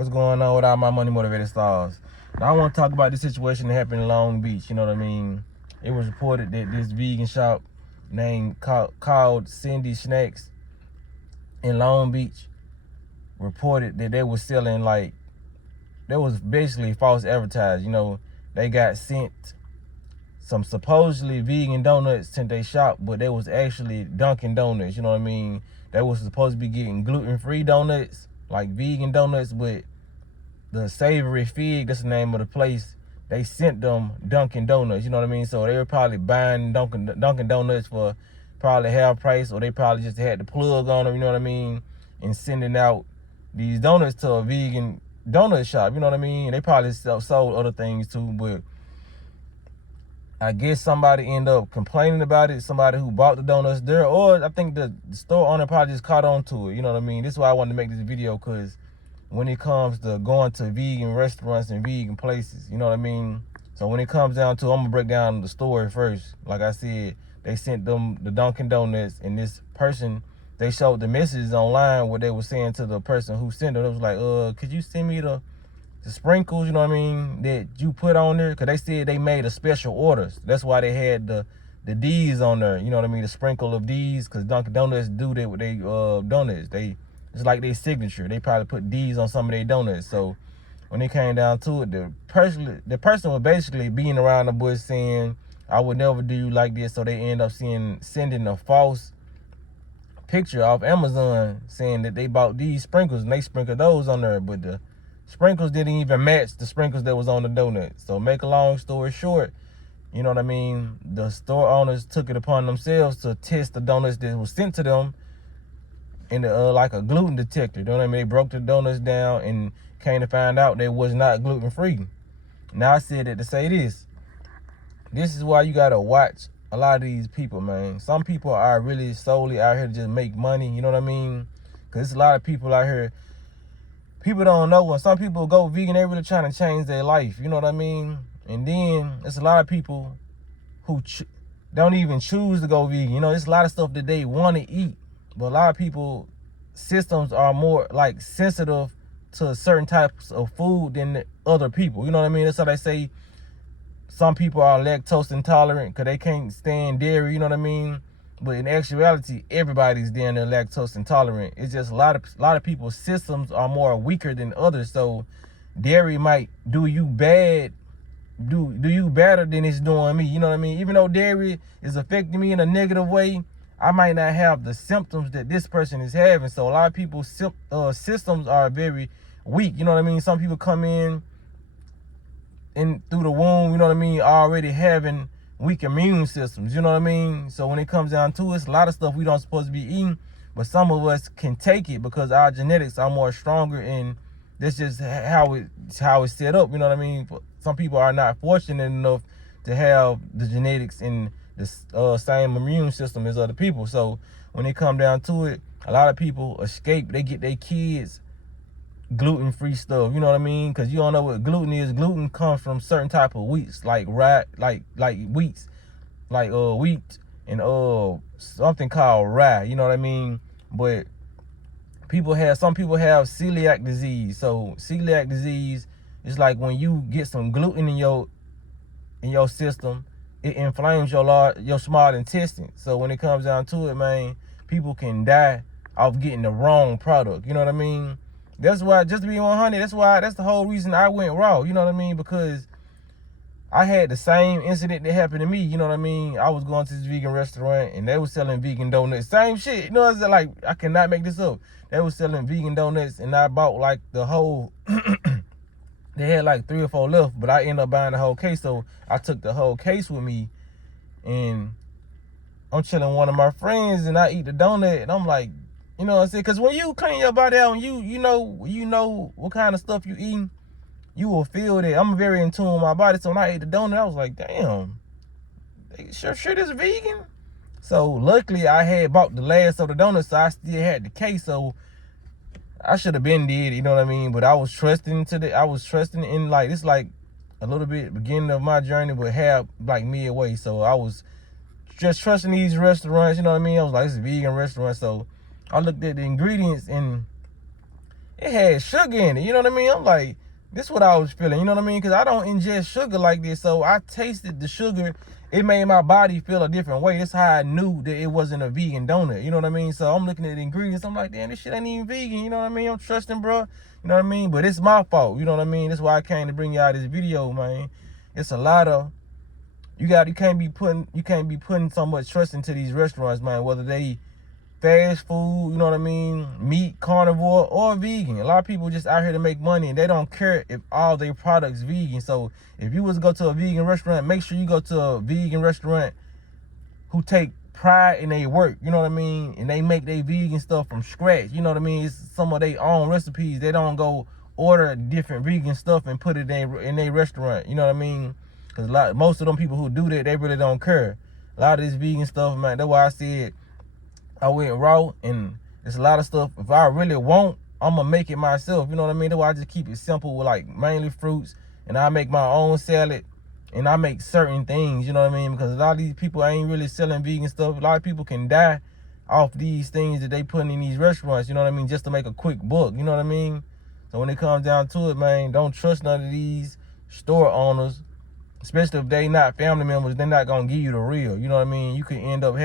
What's going on with all my money motivated stars? Now I want to talk about the situation that happened in Long Beach. You know what I mean? It was reported that this vegan shop called Cindy Snacks in Long Beach reported that they were selling there was basically false advertising. You know, they got sent some supposedly vegan donuts to their shop, but they was actually Dunkin' Donuts. You know what I mean? They was supposed to be getting gluten-free donuts, like vegan donuts, but the Savory Fig, that's the name of the place, they sent them Dunkin' Donuts, you know what I mean? So they were probably buying Dunkin' Donuts for probably half price, or they probably just had the plug on them, you know what I mean? And sending out these donuts to a vegan donut shop, you know what I mean? They probably sold other things too, but I guess somebody ended up complaining about it, somebody who bought the donuts there, or I think the store owner probably just caught on to it, you know what I mean? This is why I wanted to make this video, because when it comes to going to vegan restaurants and vegan places, you know what I mean? So when it comes down to, I'm gonna break down the story first. Like I said, they sent them the Dunkin' Donuts, and this person, they showed the messages online what they were saying to the person who sent them. It was like, could you send me the sprinkles, you know what I mean, that you put on there? Because they said they made a special orders. That's why they had the D's on there, you know what I mean, the sprinkle of D's, because Dunkin' Donuts do that with their donuts. It's like their signature. They probably put D's on some of their donuts. So when it came down to it, the person was basically being around the bush saying, I would never do you like this. So they end up sending a false picture off Amazon saying that they bought these sprinkles, and they sprinkled those on there, but the sprinkles didn't even match the sprinkles that was on the donut. So make a long story short, you know what I mean, the store owners took it upon themselves to test the donuts that was sent to them in like a gluten detector. You know what I mean? They broke the donuts down and came to find out they was not gluten-free. Now I said that to say this. This is why you gotta watch a lot of these people, man. Some people are really solely out here to just make money, you know what I mean? Because there's a lot of people out here, people don't know, when some people go vegan, they really trying to change their life, you know what I mean? And then there's a lot of people who don't even choose to go vegan. You know, there's a lot of stuff that they want to eat, but a lot of people systems are more like sensitive to certain types of food than other people. You know what I mean? That's how they say some people are lactose intolerant because they can't stand dairy. You know what I mean? But in actuality, everybody's damn near lactose intolerant. It's just a lot of people's systems are more weaker than others. So dairy might do you bad, do you better than it's doing me. You know what I mean? Even though dairy is affecting me in a negative way, I might not have the symptoms that this person is having. So a lot of people's systems are very weak. You know what I mean? Some people come in through the womb, you know what I mean, already having weak immune systems. You know what I mean? So when it comes down to it, it's a lot of stuff we don't supposed to be eating, but some of us can take it because our genetics are more stronger, and that's just how it's set up. You know what I mean? Some people are not fortunate enough to have the genetics and the same immune system as other people. So when it come down to it, a lot of people escape. They get their kids gluten-free stuff. You know what I mean? Because you don't know what gluten is. Gluten comes from certain type of wheats, like rye, like wheats, like wheat and something called rye. You know what I mean? But some people have celiac disease. So celiac disease is like when you get some gluten in your system, it inflames your small intestine. So when it comes down to it, man, people can die off getting the wrong product. You know what I mean? That's why, just to be 100, that's the whole reason I went raw. You know what I mean? Because I had the same incident that happened to me. You know what I mean? I was going to this vegan restaurant and they were selling vegan donuts. Same shit. You know, it's like, I cannot make this up. They were selling vegan donuts and I bought like the whole, they had like 3 or 4 left, but I ended up buying the whole case. So I took the whole case with me, and I'm chilling with one of my friends and I eat the donut and I'm like, you know what I'm saying? Because when you clean your body out and you know what kind of stuff you eating, you will feel that. I'm very in tune with my body. So when I ate the donut, I was like, damn, sure this vegan? So luckily I had bought the last of the donuts, so I still had the case. So I should have been dead, you know what I mean? But I was trusting in, like, it's like a little bit beginning of my journey, but half like midway. So I was just trusting these restaurants, you know what I mean? I was like, it's a vegan restaurant. So I looked at the ingredients and it had sugar in it. You know what I mean? I'm like, this is what I was feeling. You know what I mean? Because I don't ingest sugar like this. So I tasted the sugar. It made my body feel a different way. That's how I knew that it wasn't a vegan donut. You know what I mean? So I'm looking at the ingredients. I'm like, damn, this shit ain't even vegan. You know what I mean? I'm trusting, bro. You know what I mean? But it's my fault. You know what I mean? That's why I came to bring y'all this video, man. It's a lot of you can't be putting so much trust into these restaurants, man. Whether they fast food, you know what I mean, meat, carnivore, or vegan. A lot of people just out here to make money, and they don't care if all their products vegan. So if you was to go to a vegan restaurant, make sure you go to a vegan restaurant who take pride in their work, you know what I mean, and they make their vegan stuff from scratch. You know what I mean? It's some of their own recipes. They don't go order different vegan stuff and put it in their restaurant. You know what I mean? Because most of them people who do that, they really don't care. A lot of this vegan stuff, man. That's why I said I went raw, and it's a lot of stuff. If I really want, I'm gonna make it myself. You know what I mean? That's why I just keep it simple with like mainly fruits, and I make my own salad, and I make certain things. You know what I mean? Because a lot of these people ain't really selling vegan stuff. A lot of people can die off these things that they put in these restaurants. You know what I mean? Just to make a quick buck. You know what I mean? So when it comes down to it, man, don't trust none of these store owners, especially if they not family members. They're not gonna give you the real. You know what I mean? You can end up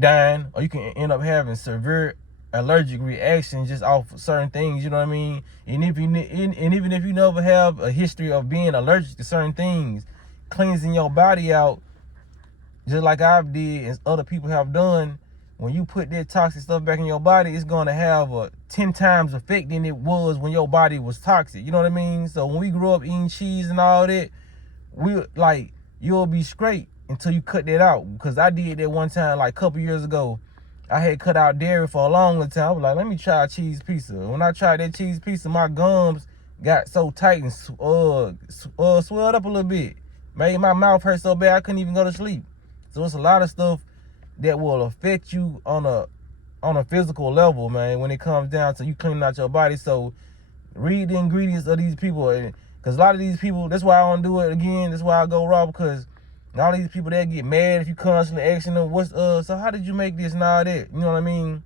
dying, or you can end up having severe allergic reactions just off of certain things. You know what I mean? And even if you never have a history of being allergic to certain things, cleansing your body out, just like I've did and other people have done, when you put that toxic stuff back in your body, it's going to have a 10 times effect than it was when your body was toxic. You know what I mean? So when we grew up eating cheese and all that, you'll be straight until you cut that out. Because I did that one time, like a couple years ago. I had cut out dairy for a long time. I was like, let me try a cheese pizza. When I tried that cheese pizza, my gums got so tight and swelled up a little bit. Made my mouth hurt so bad I couldn't even go to sleep. So it's a lot of stuff that will affect you on a physical level, man, when it comes down to you cleaning out your body. So read the ingredients of these people, because a lot of these people, that's why I don't do it again. That's why I go raw, because all these people, they get mad if you constantly asking them, so how did you make this and all that? You know what I mean?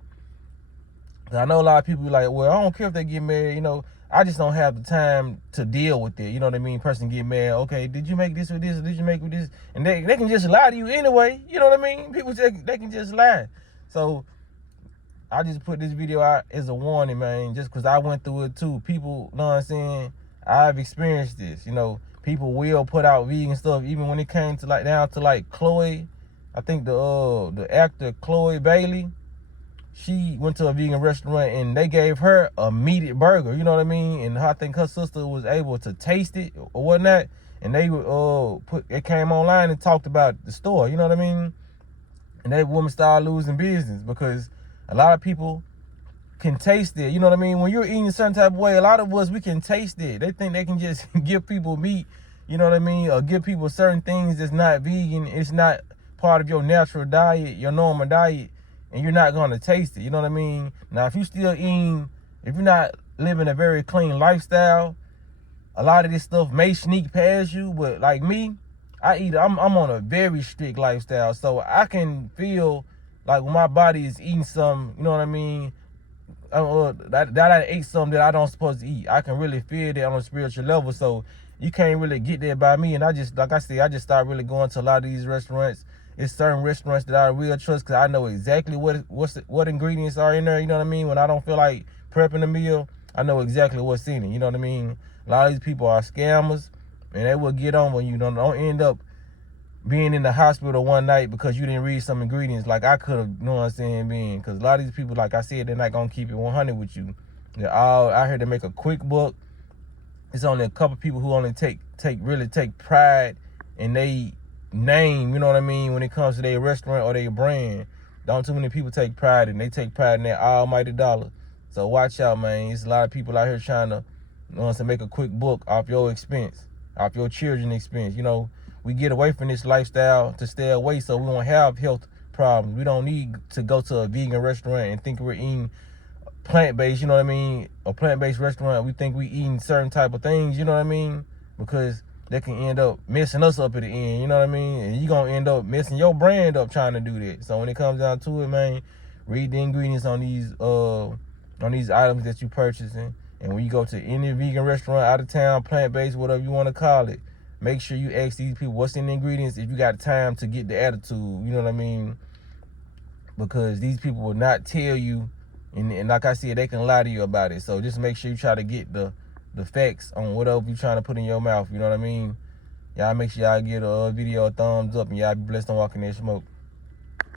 I know a lot of people be like, well, I don't care if they get mad, you know, I just don't have the time to deal with it. You know what I mean? Person get mad. Okay, did you make this with this? Or did you make with this? And they can just lie to you anyway. You know what I mean? People they can just lie. So I just put this video out as a warning, man, just because I went through it too. People, know what I'm saying? I've experienced this. You know, people will put out vegan stuff, even when it came to down to Chloe. I think the actor Chloe Bailey. She went to a vegan restaurant and they gave her a meated burger, you know what I mean? And I think her sister was able to taste it or whatnot. And they it came online and talked about the store, you know what I mean? And that woman started losing business because a lot of people can taste it, you know what I mean? When you're eating a certain type of way, a lot of us, we can taste it. They think they can just give people meat, you know what I mean? Or give people certain things that's not vegan. It's not part of your natural diet, your normal diet. And you're not going to taste it, you know what I mean? Now, if you're not living a very clean lifestyle, a lot of this stuff may sneak past you. But like me, I'm on a very strict lifestyle. So I can feel like when my body is eating something, you know what I mean? That I ate something that I don't supposed to eat. I can really feel that on a spiritual level. So you can't really get there by me. And I just started really going to a lot of these restaurants. It's certain restaurants that I really trust because I know exactly what ingredients are in there. You know what I mean? When I don't feel like prepping a meal, I know exactly what's in it. You know what I mean? A lot of these people are scammers, and they will get on when you don't end up being in the hospital one night because you didn't read some ingredients like I could have, you know what I'm saying, been. Because a lot of these people, like I said, they're not going to keep it 100 with you. They're all out here to make a quick buck. It's only a couple people who only really take pride in they name, you know what I mean, when it comes to their restaurant or their brand. Don't too many people take pride in. They take pride in that almighty dollar. So watch out, man. There's a lot of people out here trying to, you know, to make a quick buck off your expense, off your children's expense. You know, we get away from this lifestyle to stay away so we won't have health problems. We don't need to go to a vegan restaurant and think we're eating plant-based, you know what I mean, a plant-based restaurant. We think we eating certain type of things, you know what I mean, because they can end up messing us up at the end, you know what I mean? And you're going to end up messing your brand up trying to do that. So when it comes down to it, man, read the ingredients on these on these items that you purchasing. And when you go to any vegan restaurant, out of town, plant-based, whatever you want to call it, make sure you ask these people what's in the ingredients if you got time to get the attitude. You know what I mean? Because these people will not tell you, and like I said, they can lie to you about it. So just make sure you try to get the facts on whatever you're trying to put in your mouth. You know what I mean? Y'all make sure y'all give the video a thumbs up, and y'all be blessed on walking that smoke.